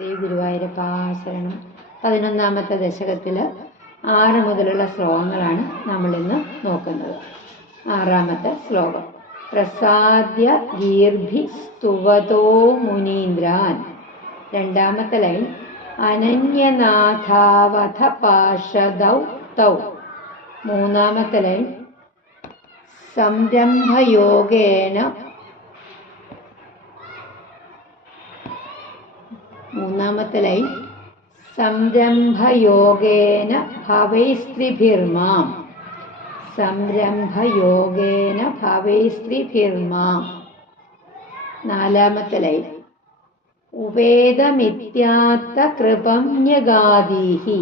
ശ്രീ ഗുരുവായൂരപ്പ ശരണം. 11ാമത്തെ ദശകത്തിൽ 6 മുതലുള്ള ശ്ലോകങ്ങളാണ് നമ്മൾ ഇന്ന് നോക്കുന്നത്. 6ാമത്തെ ശ്ലോകം. പ്രസാദ്യ ഗീർഭി സ്തുവതോ മുനീന്ദ്രാൻ. 2ാമത്തെ ലൈൻ അനന്യനാഥാവധ പാശദൗ തൗ. 3ാമത്തെ ലൈൻ സംരംഭയോഗേന. 3ാമത്തെ ലൈൻ സംരംഭയോഗേന ഭവൈസ്ത്രീഭിർമാം. സംരംഭയോഗേന ഭവൈസ്ത്രീഭിർമാം. 4ാമത്തെ ലൈൻ ഉപേദമിത്യാത്ത കൃപം ന്യഗാദീഹി.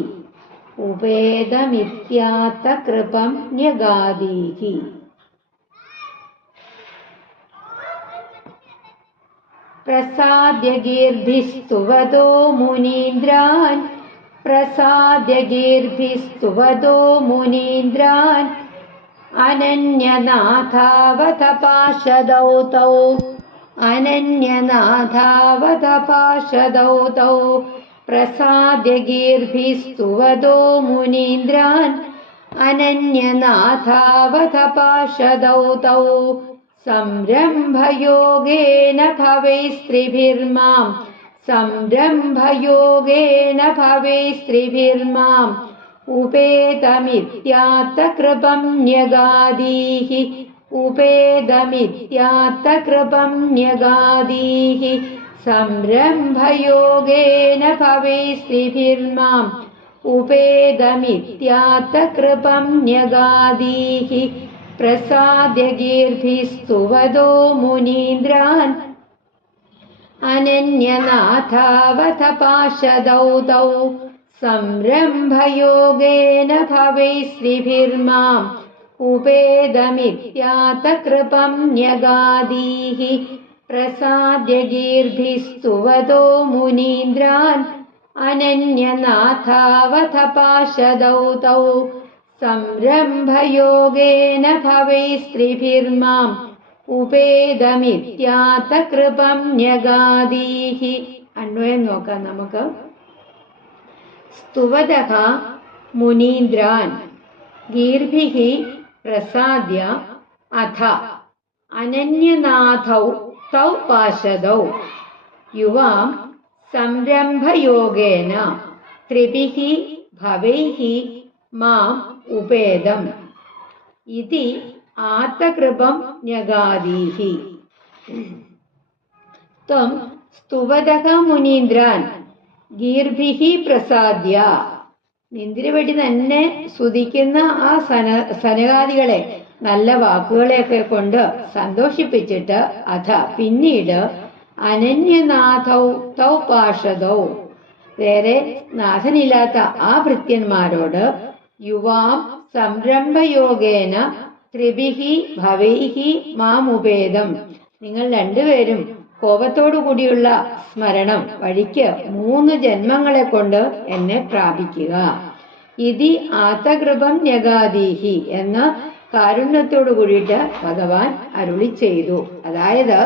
ഉപേദമിത്യാത്ത കൃപം ന്യഗാദീഹി. പ്രസാദ്യ ഗീർഭിസ്തുവതോ മുനീന്ദ്രാൻ. പ്രസാദ്യ ഗീർഭിസ്തുവതോ മുനീന്ദ്രാൻ അനന്യനാഥാവത പാശദൗ തൗ. അനന്യനാഥാവത പാശദൗ തൗ. പ്രസാദ്യ ഗീർഭിസ്തുവതോ മുനീന്ദ്രാൻ അനന്യനാഥാവത പാശദൗ തൗ. സംരംഭയോഗേന ഭവൈസ്ത്രീഭിർമാം. സംരംഭയോഗേന ഭവൈസ്ത്രീഭിർമാം. ഉപേതമിത്യാത്ത കൃപം ന്യഗാദീഹി. ഉപേതമിത്യാത്ത കൃപം ന്യഗാദീഹി. സംരംഭയോഗേന ഭവൈസ്ത്രീഭിർമാം. ഉപേതമിത്യാത്ത കൃപം ന്യഗാദീഹി. പ്രസാദ്യ ഗീർഭിസ്തുവതോ മുനീന്ദ്രാൻ അനന്യനാഥാവത പാശദൗ തൗ. സംരംഭയോഗേന ഭവൈസ്ത്രീഭിർമാം. ഉപേദമിത്യാത്ത കൃപം ന്യഗാദീഹി. പ്രസാദ്യ ഗീർഭിസ്തുവതോ മുനീന്ദ്രാൻ അനന്യനാഥാവത പാശദൗ തൗ. സംരംഭയോഗേന ഭവൈസ്ത്രീഭിർമാം. ഉപേദമിത്യാത്ത കൃപം ന്യഗാദീഹി. അന്വയം നോക്കാം നമുക്ക്. സ്തുവതഃ മുനീന്ദ്രാൻ ഗീർഭിഃ പ്രസാദ്യ അഥ അനന്യനാഥൗ തൗ പാശദൗ യുവാം സംരംഭയോഗേന ത്രിഭിഃ ഭവൈഃ മാം ഉപേദം ഇതി ആത്തകൃപം ന്യഗാദീഹി. ത്വം സ്തുവതഃ മുനീന്ദ്രാൻ ഗീർഭിഃ പ്രസാദ്യ. നിന്തിരുവടി തന്നെ സ്തുതിക്കുന്ന ആ സനകാദികളെ നല്ല വാക്കുകളെയൊക്കെ കൊണ്ട് സന്തോഷിപ്പിച്ചിട്ട് അഥ പിന്നീട് അനന്യനാഥൗ തൗ പാശദൗ വേറെ നാഥനില്ലാത്ത ആ ഭൃത്യന്മാരോട് യുവാം സംരംഭയോഗേന ത്രിഭിഃ ഭവൈഃ മാമുപേദം. നിങ്ങൾ രണ്ടുപേരും കോപത്തോടു കൂടിയുള്ള സ്മരണം വഴിക്ക് 3 ജന്മങ്ങളെ കൊണ്ട് എന്നെ പ്രാപിക്കുക. ഇതി ആത്തകൃപം ന്യഗാദീഹി എന്ന് കാരുണ്യത്തോടു കൂടിയിട്ട് ഭഗവാൻ അരുളി ചെയ്തു. അതായത്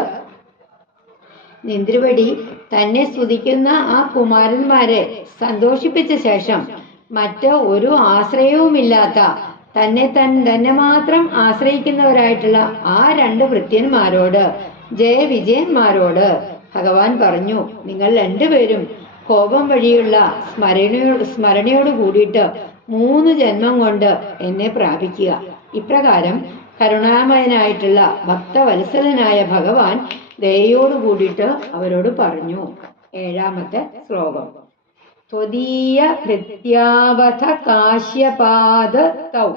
നിന്തിരുവടി തന്നെ സ്തുതിക്കുന്ന ആ കുമാരന്മാരെ സന്തോഷിപ്പിച്ച ശേഷം മറ്റ് ഒരു ആശ്രയവുമില്ലാത്ത തന്നെ മാത്രം ആശ്രയിക്കുന്നവരായിട്ടുള്ള ആ 2 ഭൃത്യന്മാരോട് ജയവിജയന്മാരോട് ഭഗവാൻ പറഞ്ഞു, നിങ്ങൾ രണ്ടുപേരും കോപം വഴിയുള്ള സ്മരണയോട് കൂടിയിട്ട് 3 ജന്മം കൊണ്ട് എന്നെ പ്രാപിക്കുക. ഇപ്രകാരം കരുണാമയനായിട്ടുള്ള ഭക്തവത്സലനായ ഭഗവാൻ ദയോട് കൂടിയിട്ട് അവരോട് പറഞ്ഞു. 7ാമത്തെ ശ്ലോകം. ത്വദീയ ഭൃത്യാവധ കാശ്യപാദ തൗ.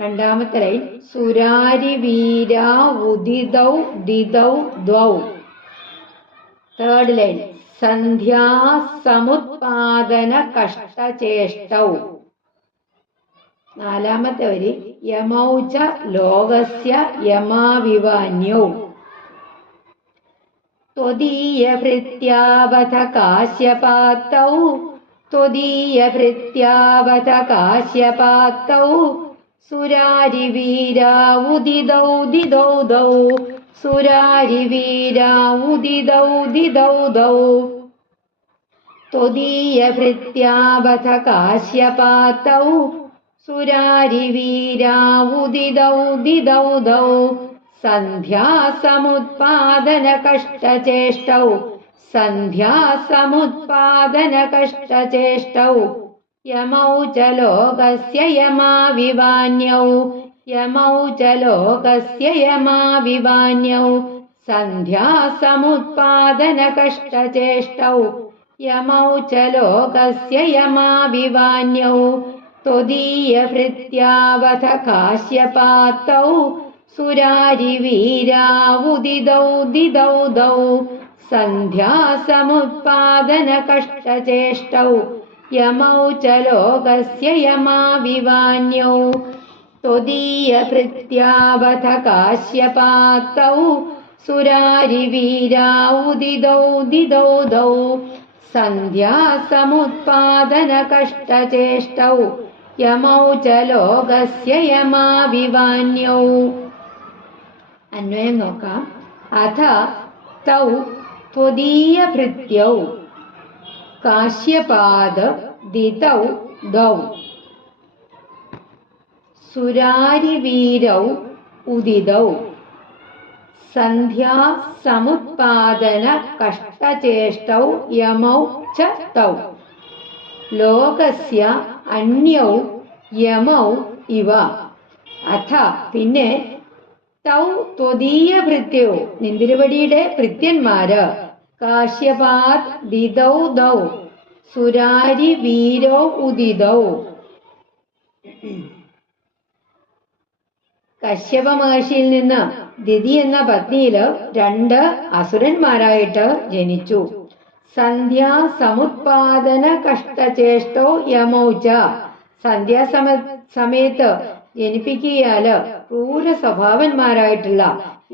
2ാമത്തെ ലൈൻ സുരാരി വീരാ ഉദിതൗ ദിതൗ ദ്വൗ. 3rd ലൈൻ സന്ധ്യാ സമുത്പാദന കഷ്ടചേഷ്ടൗ. 4ാമത്തെ വരി യമൗച ലോകസ്യ യമാവിവാന്യൗ. ത്വദീയ ഭൃത്യാവധ കാശ്യപാത്തൗ. ത്വദീയ ഭൃത്യാവധ കാശ്യപാത്തൗ സുരാരി വീരാ ഉദിതൗ ദിതൗ ദൗ. സുരാരി വീരാ ഉദിതൗ ദിതൗ ദൗ. त्वदीयभृत्यावथ काश्यपातौ सुरारिवीरावुदिदौ दिदौ दौ सन्ध्यासमुत्पादनकष्टचेष्टौ सन्ध्यासमुत्पादनकष्टचेष्टौ यमौ च लोकस्य यमाविवान्यौ यमौ च लोकस्य यमाविवान्यौ सन्ध्यासमुत्पादनकष्टचेष्टौ यमौ च लोकस्य यमाविवान्यौ त्वदीयभृत्यावथ काश्यपातौ सुरारिवीरावुदिदौ दिदौ दौ सन्ध्यासमुत्पादनकष्टचेष्टौ यमौ च लोकस्य यमाविवान्यौ त्वदीयभृत्यावथ काश्यपातौ सुरारिवीरावुदिदौ दिदौ दौ सन्ध्यासमुत्पादनकष्टचेष्टौ यमौ च लोकस्य यमाविवान्यौ. അന്വയം നോക്കാം. അഥ തൗ ത്വദീയഭൃത്യൗ കാശ്യപാദ ദിതൗ ദൗ സുരാരിവീരൗ ഉദിതൗ സന്ധ്യാ സമുത്പാദന കഷ്ടചേഷ്ടൗ യമൗ ച തൗ ലോകസ്യ അന്യൗ യമൗ ഇവ. അഥ പിന്നെ തൗ ത്വദീയ ഭൃത്യൗ നിന്തിരുവടിയുടെ ഭൃത്യന്മാര് കാശ്യപാത് ദിതൗ ദൗ സുരാരി വീരോ ഉദിതൗ. കശ്യപ മഹർഷിയിൽ നിന്ന് ദിതി എന്ന പത്നിയില് 2 അസുരന്മാരായിട്ട് ജനിച്ചു. സന്ധ്യാ സമുത്പാദന കഷ്ടചേഷ്ടോ യമൗച സമയത്ത് ജനിപ്പിക്കിയാല് ക്രൂര സ്വഭാവന്മാരായിട്ടുള്ള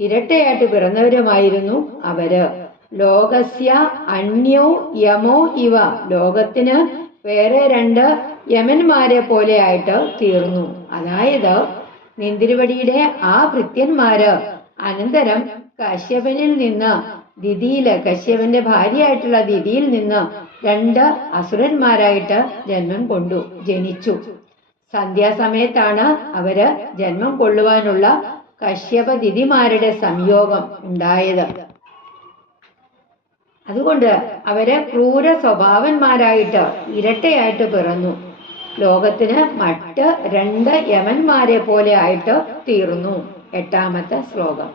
ഇരട്ടയായിട്ട് പിറന്നവരുമായിരുന്നു അവര്. ലോകസ്യ അന്യോ യമോ ഇവ ലോകത്തിന് വേറെ 2 യമന്മാരെ പോലെ ആയിട്ട് തീർന്നു. അതായത് നിന്തിരുവടിയുടെ ആ ഭൃത്യന്മാര് അനന്തരം കശ്യപനിൽ നിന്ന് കശ്യപന്റെ ഭാര്യയായിട്ടുള്ള ദിതിയിൽ നിന്ന് 2 അസുരന്മാരായിട്ട് ജനിച്ചു. സന്ധ്യാസമയത്താണ് അവര് ജന്മം കൊള്ളുവാനുള്ള കശ്യപ ദിതിമാരുടെ സംയോഗം ഉണ്ടായത്. അതുകൊണ്ട് അവര് ക്രൂര സ്വഭാവന്മാരായിട്ട് ഇരട്ടയായിട്ട് പിറന്നു. ലോകത്തിന് മറ്റ് 2 യമന്മാരെ പോലെ ആയിട്ട് തീർന്നു. 8ാമത്തെ ശ്ലോകം.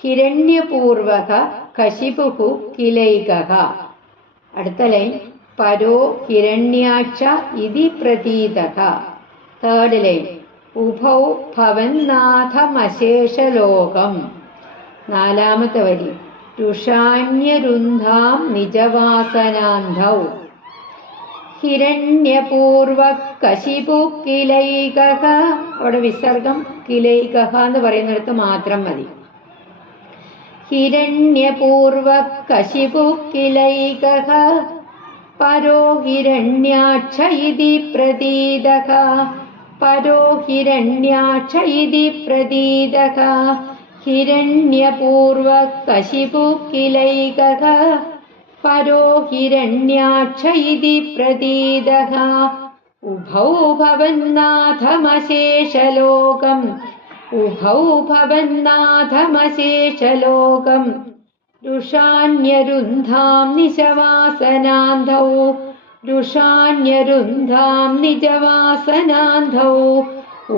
ഹിരണ്യപൂർവക കശിപുഹു കിലൈകഃ. അടുത്ത ലൈൻ പരോ ഹിരണ്യാക്ഷ ഇതി പ്രതീതഃ. 3rd line ഉഭൗ ഭവന്നാഥമശേഷലോകം. 4ാമത്തെ വരി രുഷാണ്യരുന്ധാം നിജവാസനാന്ധൗ. ഹിരണ്യപൂർവ കശിപു കിലൈകഃ. അവിടെ വിസർഗം കിലൈകഃ എന്ന് പറയുന്നിടത്ത് മാത്രം മതി. ഹിരണ്യപൂർവ കശിപു കിലൈകഃ പരോ ഹിരണ്യാക്ഷ ഇതി പ്രതീതഃ. പരോ ഹിരണ്യാക്ഷ ഇതി പ്രതീതഃ. ഹിരണ്യപൂർവ കശിപു കിലൈകഃ പരോ ഹിരണ്യാക്ഷ ഇതി പ്രതീതഃ. ഉഭൗ ഭവന്നാഥമശേഷലോകം. ഉഭൗ ഭവന്നാഥമശേഷലോകം. രുഷാണ്യരുന്ധാം നിജവാസനാന്ധൗ. രുഷാണ്യരുന്ധാം നിജവാസനാന്ധൗ.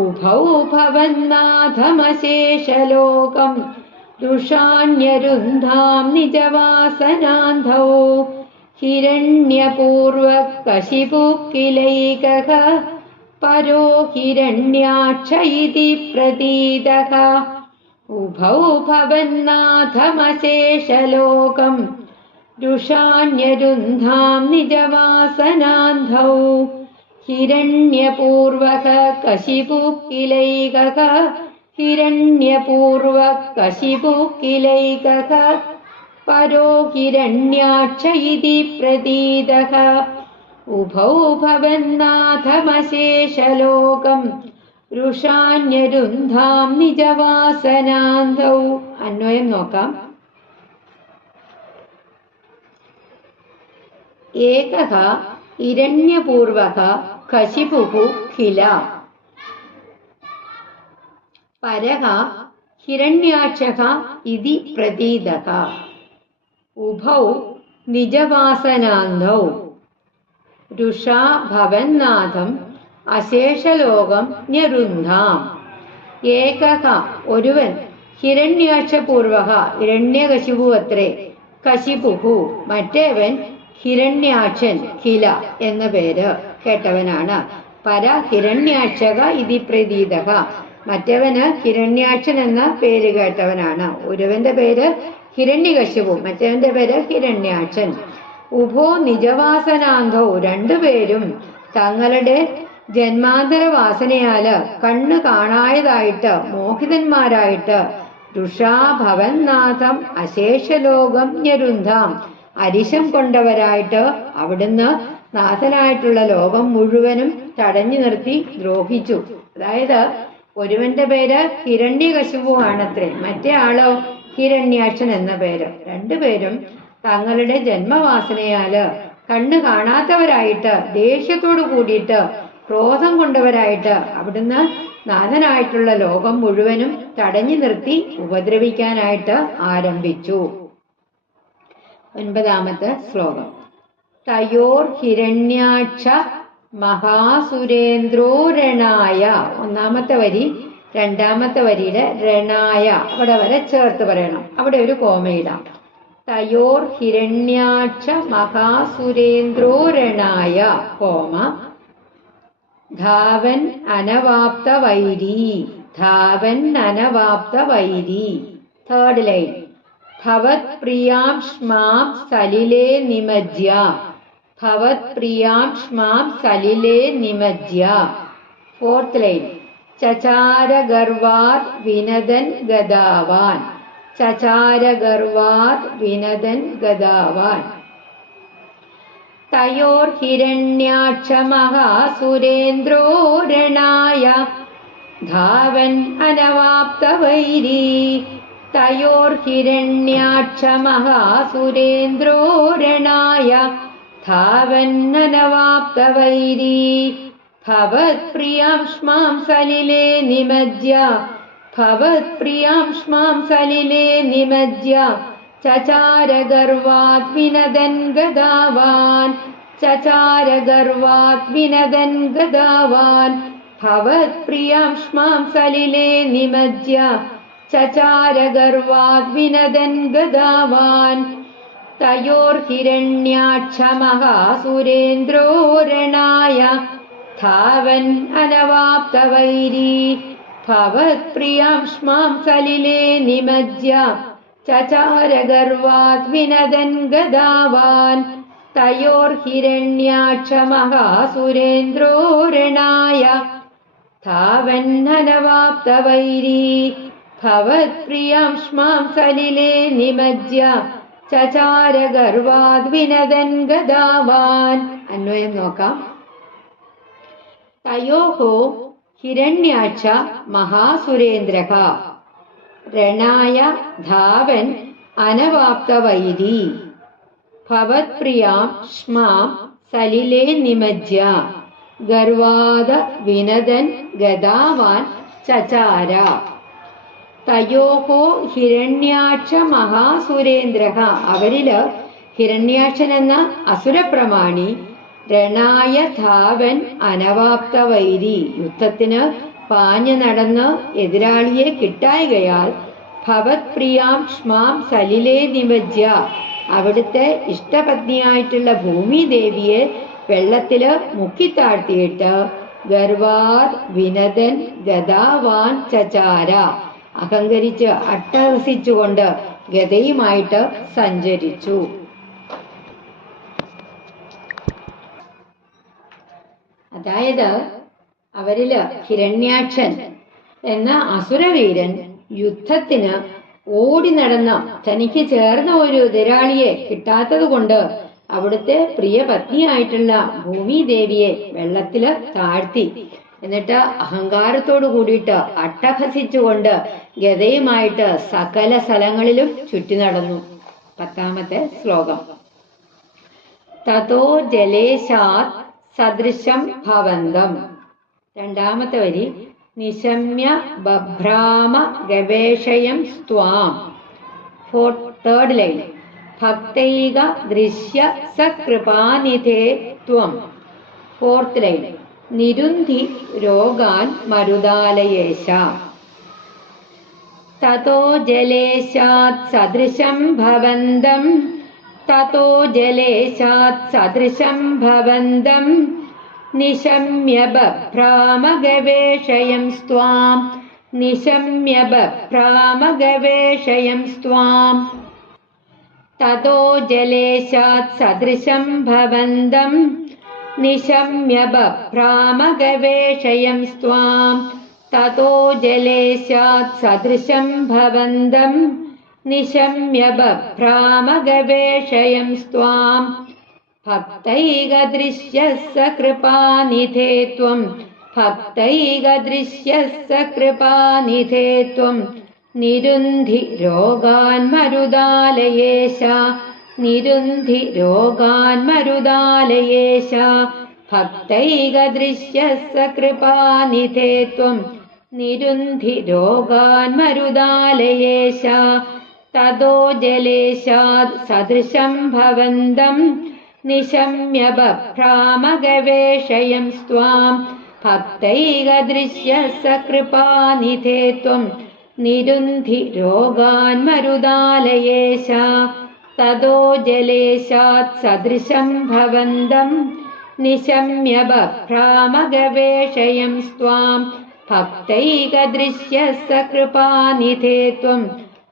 ഉഭൗ ഭവന്നാഥമശേഷലോകം. രുഷാണ്യരുന്ധാം നിജവാസനാന്ധൗ. ഹിരണ്യപൂർവ കശിപു കിലൈകഃ പരോ ഹിരണ്യാക്ഷ ഇതി പ്രതീതഃ. ഉഭൗ ഭവന്നാഥമശേഷലോകം. രുഷാണ്യരുന്ധാം നിജവാസനാന്ധൗ. ഹിരണ്യപൂർവ കശിപു കിലൈകഃ. ഹിരണ്യപൂർവ കശിപു കിലൈകഃ പരോ ഹിരണ്യാക്ഷ ഇതി പ്രതീതഃ. ഉഭൗ ഭവന്നാഥമശേഷലോകം. രുഷാണ്യരുന്ധാം നിജവാസനാന്ധൗ. അന്വയം നോക്കാം. ഏകഃ ഹിരണ്യപൂർവഃ കശിപുഃ കില പരഃ ഹിരണ്യാക്ഷഃ ഇതി പ്രതീതഃ ഉഭൗ നിജവാസനാന്ധൗ രുഷാ ഭവന്നാഥം അശേഷലോകം ന്യരുന്ധാം. ഏകഃ ഒരുവൻ, ഹിരണ്യാക്ഷപൂർവഃ ഹിരണ്യകശിപു അത്രേ, കശിപുഃ മറ്റേവൻ, ഹിരണ്യാക്ഷൻ കില എന്ന പേര് കേട്ടവനാണ്. പര ഹിരണ്യാക്ഷക ഇതി പ്രതീതഃ മറ്റവന് ഹിരണ്യാക്ഷൻ എന്ന പേര് കേട്ടവനാണ്. ഒരുവന്റെ പേര് ഹിരണ്യകശിപു, മറ്റവന്റെ പേര് ഹിരണ്യാക്ഷൻ. ഉഭോ നിജവാസനാന്ധോ രണ്ടുപേരും തങ്ങളുടെ ജന്മാന്തര വാസനയാല് കണ്ണ് കാണായതായിട്ട് മോഹിതന്മാരായിട്ട് രുഷാ ഭവന്നാഥം അശേഷലോകം ഞരുന്ധാം അരിശം കൊണ്ടവരായിട്ട് അവിടുന്ന് നാഥനായിട്ടുള്ള ലോകം മുഴുവനും തടഞ്ഞു നിർത്തി ദ്രോഹിച്ചു. അതായത് ഒരുവന്റെ പേര് ഹിരണ്യകശിപു ആണത്രേ, മറ്റേ ആളോ ഹിരണ്യാക്ഷൻ എന്ന പേര്. രണ്ടുപേരും തങ്ങളുടെ ജന്മവാസനയാല് കണ്ണ് കാണാത്തവരായിട്ട് ദേഷ്യത്തോടു കൂടിയിട്ട് ക്രോധം കൊണ്ടവരായിട്ട് അവിടുന്ന് നാഥനായിട്ടുള്ള ലോകം മുഴുവനും തടഞ്ഞു നിർത്തി ഉപദ്രവിക്കാനായിട്ട് ആരംഭിച്ചു. 9-ാമത്തെ ശ്ലോകം. തയോർ ഹിരണ്യാക്ഷ മഹാസുരേന്ദ്രോ രണായ. ഒന്നാമത്തെ വരി, രണ്ടാമത്തെ വരിയുടെ രണായ അവിടെ വരെ ചേർത്ത് പറയണം. അവിടെ ഒരു കോമയിടാം. തയോർ ഹിരണ്യാക്ഷ മഹാസുരേന്ദ്രോ രണായ കോമ ധാവൻ അനവാപ്ത വൈരി. ധാവൻ അനവാപ്ത വൈരി. Third line. ഭവത് പ്രിയാം ശ്മാം സലിലേ നിമജ്യ. ഭവത് പ്രിയാം ശ്മാം സലിലേ നിമജ്യ. Fourth line. ചചാര ഗർവാത് വിനദൻ ഗദാവാൻ. ചചാര ഗർവാത് വിനദൻ ഗദാവാൻ. തയോർ ഹിരണ്യാക്ഷ മഹാസുരേന്ദ്രോ രണായ ധാവൻ അനവാപ്ത വൈരി. തയോർ ഹിരണ്യാക്ഷ മഹാസുരേന്ദ്രോ രണായ ധാവൻ അനവാപ്ത വൈരി. ഭവത് പ്രിയാം ശ്മാം സലിലേ നിമജ്യ. ഭവത് പ്രിയാം ശ്മാം സലിലേ നിമജ്യ. ചചാര ഗർവാത് വിനദൻ ഗദാവാൻ. ചചാര ഗർവാത് വിനദൻ ഗദാവാൻ. ഭവത് പ്രിയാം ശ്മാം സലിലേ നിമജ്യ. ചചാര ഗർവാത് വിനദൻ ഗദാവാൻ. തയോർ ഹിരണ്യാക്ഷ മഹാസുരേന്ദ്രോ രണായ ധാവൻ അനവാപ്ത വൈരി. ഭവത് പ്രിയാം ശ്മാം സലിലേ നിമജ്യ. ചചാര ഗർവാത് വിനദൻ ഗദാവാൻ. തയോർ ഹിരണ്യാക്ഷ മഹാസുരേന്ദ്രോ രണായ ധാവൻ അനവാപ്ത വൈരി. ഭവത് പ്രിയാം ശ്മാം സലിലേ നിമജ്യ. ചചാര ഗർവാത് വിനദൻ ഗദാവാൻ. അന്വയം നോക്കാം. തയോഹോ ഹിരണ്യാക്ഷ മഹാസുരേന്ദ്രഃ രണായ ധാവൻ അനവാപ്ത വൈരി. ഭവത് പ്രിയാം ശ്മാം സലിലേ നിമജ്യ. ഗർവാദ വിനദൻ ഗദാവാൻ ചചാര. തയോഹോ ഹിരണ്യാക്ഷ മഹാസുരേന്ദ്രഃ അവരില് ഹിരണ്യാക്ഷൻ എന്ന അസുരപ്രമാണി രണായ ധാവൻ അനവാപ്ത വൈരി യുദ്ധത്തിന് പാഞ്ഞു നടന്ന് എതിരാളിയെ കിട്ടായികയാൽ ഭവത് പ്രിയാം ശ്മാം സലിലേ നിമജ്യ അവിടുത്തെ ഇഷ്ടപത്നിയായിട്ടുള്ള ഭൂമിദേവിയെ വെള്ളത്തില് മുക്കിത്താഴ്ത്തിയിട്ട് ഗർവാത് വിനദൻ ഗദാവാൻ ചചാര അഹങ്കരിച്ച് അട്ടഹസിച്ചുകൊണ്ട് ഗദയുമായിട്ട് സഞ്ചരിച്ചു. അതായത് അവരില് ഹിരണ്യാക്ഷൻ എന്ന അസുരവീരൻ യുദ്ധത്തിന് ഓടി നടന്ന തനിക്ക് ചേർന്ന ഒരു എതിരാളിയെ കിട്ടാത്തത് കൊണ്ട് അവിടുത്തെ പ്രിയ പത്നിയായിട്ടുള്ള ഭൂമിദേവിയെ വെള്ളത്തില് താഴ്ത്തി. എന്നിട്ട് അഹങ്കാരത്തോടു കൂടിയിട്ട് അട്ടഹസിച്ചുകൊണ്ട് ഗദയുമായിട്ട് സകല സ്ഥലങ്ങളിലും ചുറ്റി നടന്നു. 10-ാമത്തെ ശ്ലോകം. തതോ ജലേശാത് സദൃശം ഭവന്തം. രണ്ടാമത്തെ വരി നിശമ്യ ബഭ്രാമ ഗവേഷയം സ്ത്വാം. തേർഡ് ലൈൻ ഭക്തൈക ദൃശ്യ സകൃപാനിധേ ത്വം. ഫോർത്ത് ലൈൻ നിരുന്ധി രോഗാൻ മരുദാലയേശ. തതോ ജലേശാത് സദൃശം ഭവന്തം. തതോ ജലേശാത് സദൃശം ഭവന്തം നിശമ്യ ബഭ്രാമ ഗവേഷയം സ്ത്വാം. നിശമ്യ ബഭ്രാമ ഗവേഷയം സ്ത്വാം. തതോ ജലേശാത് സദൃശം ഭവന്തം നിശമ്യ ബഭ്രാമ ഗവേഷയം സ്ത്വാം. തതോ ജലേശാത് സദൃശം ഭവന്തം നിശമ്യ ബഭ്രാമ ഗവേഷയം സ്ത്വാം. ഭക്തൈക ദൃശ്യ സകൃപാനിധേ ത്വം. ഭക്തൈക ദൃശ്യ സകൃപാനിധേ ത്വം നിരുന്ധി രോഗാൻ മരുദാലയേശ. നിരുന്ധി രോഗാൻ മരുദാലയേശ. ഭക്തൈക ദൃശ്യ സകൃപാനിധേ ത്വം നിരുന്ധി രോഗാൻ മരുദാലയേശ. തതോ ജലേശാത് സദൃശം ഭവന്തം നിശമ്യ ബഭ്രാമ ഗവേഷയം സ്ത്വാം. ഭക്തൈക ദൃശ്യ സകൃപാനിധേ ത്വം നിരുന്ധി രോഗാൻ മരുദാലയേശ. തതോ ജലേശാത് സദൃശം ഭവന്തം നിശമ്യ ബഭ്രാമ ഗവേഷയം സ്ത്വാം. ഭക്തൈക ദൃശ്യ സകൃപാനിധേ ത്വം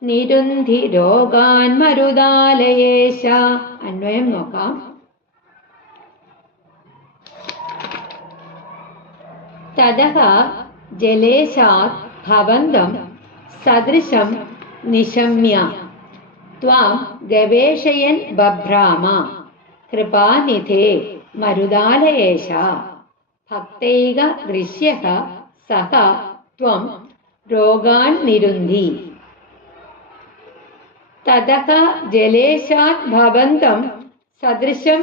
നിരുന്ധി രോഗാൻ മരുദാലയേശ. അന്വയം നോക്കാം. തതഃ ജലേശാത് ഭവന്തം സദൃശം നിശമ്യ ത്വാം ഗവേഷയൻ ബഭ്രാമ കൃപാനിധേ മരുദാലയേശ. ഭക്തൈക ദൃശ്യഃ സഹ ത്വം രോഗാൻ നിരുന്ധി. തതഃ ജലേശാത് ഭവന്തം സദൃശം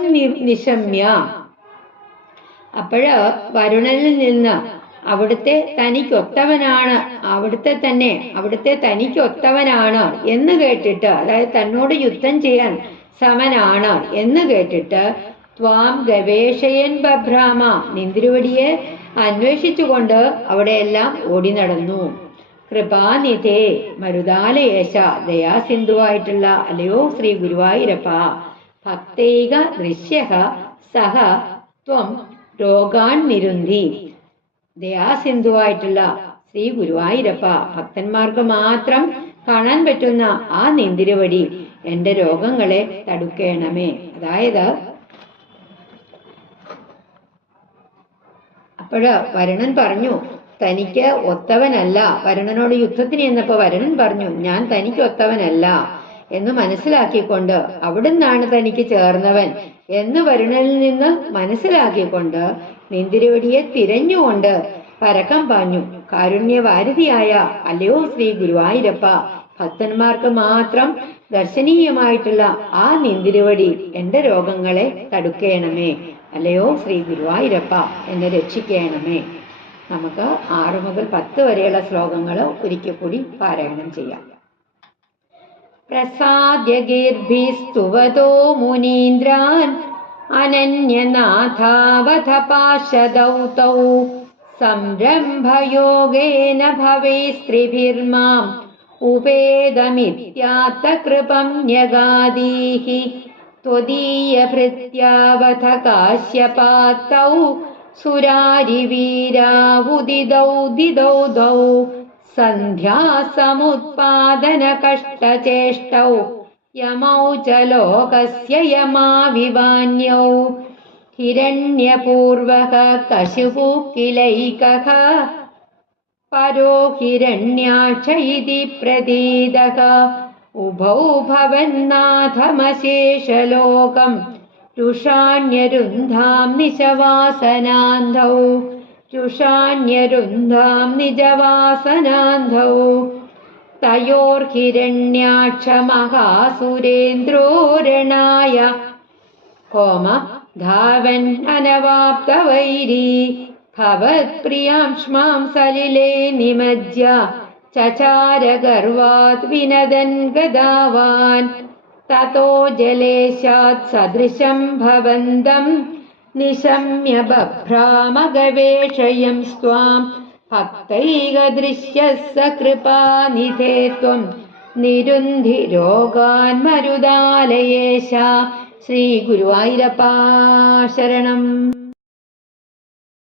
നിശമ്യ. അപ്പോഴ് വരുണനിൽ നിന്ന് അവിടുത്തെ തനിക്കൊത്തവനാണ്, അവിടുത്തെ തനിക്കൊത്തവനാണ് എന്ന് കേട്ടിട്ട്, അതായത് തന്നോട് യുദ്ധം ചെയ്യാൻ സമനാണ് എന്ന് കേട്ടിട്ട് ത്വാം ഗവേഷയൻ ബഭ്രാമ നിന്തിരുവടിയെ അന്വേഷിച്ചുകൊണ്ട് അവിടെയെല്ലാം ഓടി നടന്നു. കൃപാനിധേ മരുദാലയേശ ദയാസിന്ധുവായിട്ടുള്ള അല്ലയോ ശ്രീ ഗുരുവായൂരപ്പ. ഭക്തൈക ദൃശ്യഃ സഹ ത്വം രോഗാൻ നിരുന്ധി. ദയാസിന്ധുവായിട്ടുള്ള ശ്രീ ഗുരുവായൂരപ്പ, ഭക്തന്മാർക്ക് മാത്രം കാണാൻ പറ്റുന്ന ആ നിന്തിരുവടി എന്റെ രോഗങ്ങളെ തടുക്കേണമേ. അതായത് അപ്പോഴ് വരുണൻ പറഞ്ഞു തനിക്ക് ഒത്തവനല്ല. വരുണനോട് യുദ്ധത്തിന് ചെന്നപ്പോ വരുണൻ പറഞ്ഞു ഞാൻ തനിക്ക് ഒത്തവനല്ല എന്ന് മനസ്സിലാക്കിക്കൊണ്ട് അവിടുന്നാണ് തനിക്ക് ചേർന്നവൻ എന്ന് വരുണനിൽ നിന്ന് മനസ്സിലാക്കിക്കൊണ്ട് നിന്തിരുവടിയെ തിരഞ്ഞുകൊണ്ട് പരക്കം പാഞ്ഞു. കാരുണ്യവാരിധിയായ അല്ലയോ ശ്രീ ഗുരുവായൂരപ്പ, ഭക്തന്മാർക്ക് മാത്രം ദർശനീയമായിട്ടുള്ള ആ നിന്തിരുവടി എന്റെ രോഗങ്ങളെ തടുക്കേണമേ. അല്ലയോ ശ്രീ ഗുരുവായൂരപ്പ എന്നെ രക്ഷിക്കണമേ. നമുക്ക് 6 മുതൽ 10 വരെയുള്ള ശ്ലോകങ്ങൾ ഒരിക്കൽ കൂടി പാരായണം ചെയ്യാം. പ്രസാദ്യ ഗീർഭിസ്തുവതോ മുനീന്ദ്രാൻ അനന്യനാഥാവധ പാശദൗ തൗ സംരംഭയോഗേന ഭവേ സ്ത്രീഭിർമാം ഉപേദമിത്യാത്ത കൃപം ന്യഗാദീഹി ത്വദീയഭൃത്യാവധ കാശ്യപാത്തൗ സുരാരിവീരാവുദിതൗ ദിദൗ സന്ധ്യാസമുത്പാദന കഷ്ടചേഷ്ടൗ യമൗ ച ലോകസ്യ യമാവിവാന്യൗ ഹിരണ്യപൂർവക കശുപു കിലൈകഃ പരോ ഹിരണ്യാക്ഷ ഇതി പ്രതീതഃ ഉഭൗ ഭവന്നാഥമശേഷലോകം രുഷാണ്യരുന്ധാം നിജവാസനാന്ധൗ രുഷാണ്യരുന്ധാം നിജവാസനാന്ധൗ തയോർഹിരണ്യാക്ഷ മഹാസുരേന്ദ്രോ രണായ കോമ ധാവൻ അനവാപ്തവൈരീ ഭവത്പ്രിയാംഷ്മാം സലിലേ നിമജ്യ ചചാര ഗർവാത് വിനദൻ ഗദാവാൻ തതോ ജലേശാത് സദൃശം ഭവന്തം നിശമ്യ ബഭ്രാമഗവേഷയം സ്വാം ഭക്തൈകദൃശ്യ സകൃപാനിധേ ത്വം നിരുന്ധി രോഗാൻ മരുദാലയേശ. ശ്രീ ഗുരുവായൂരപ്പാ ശരണം.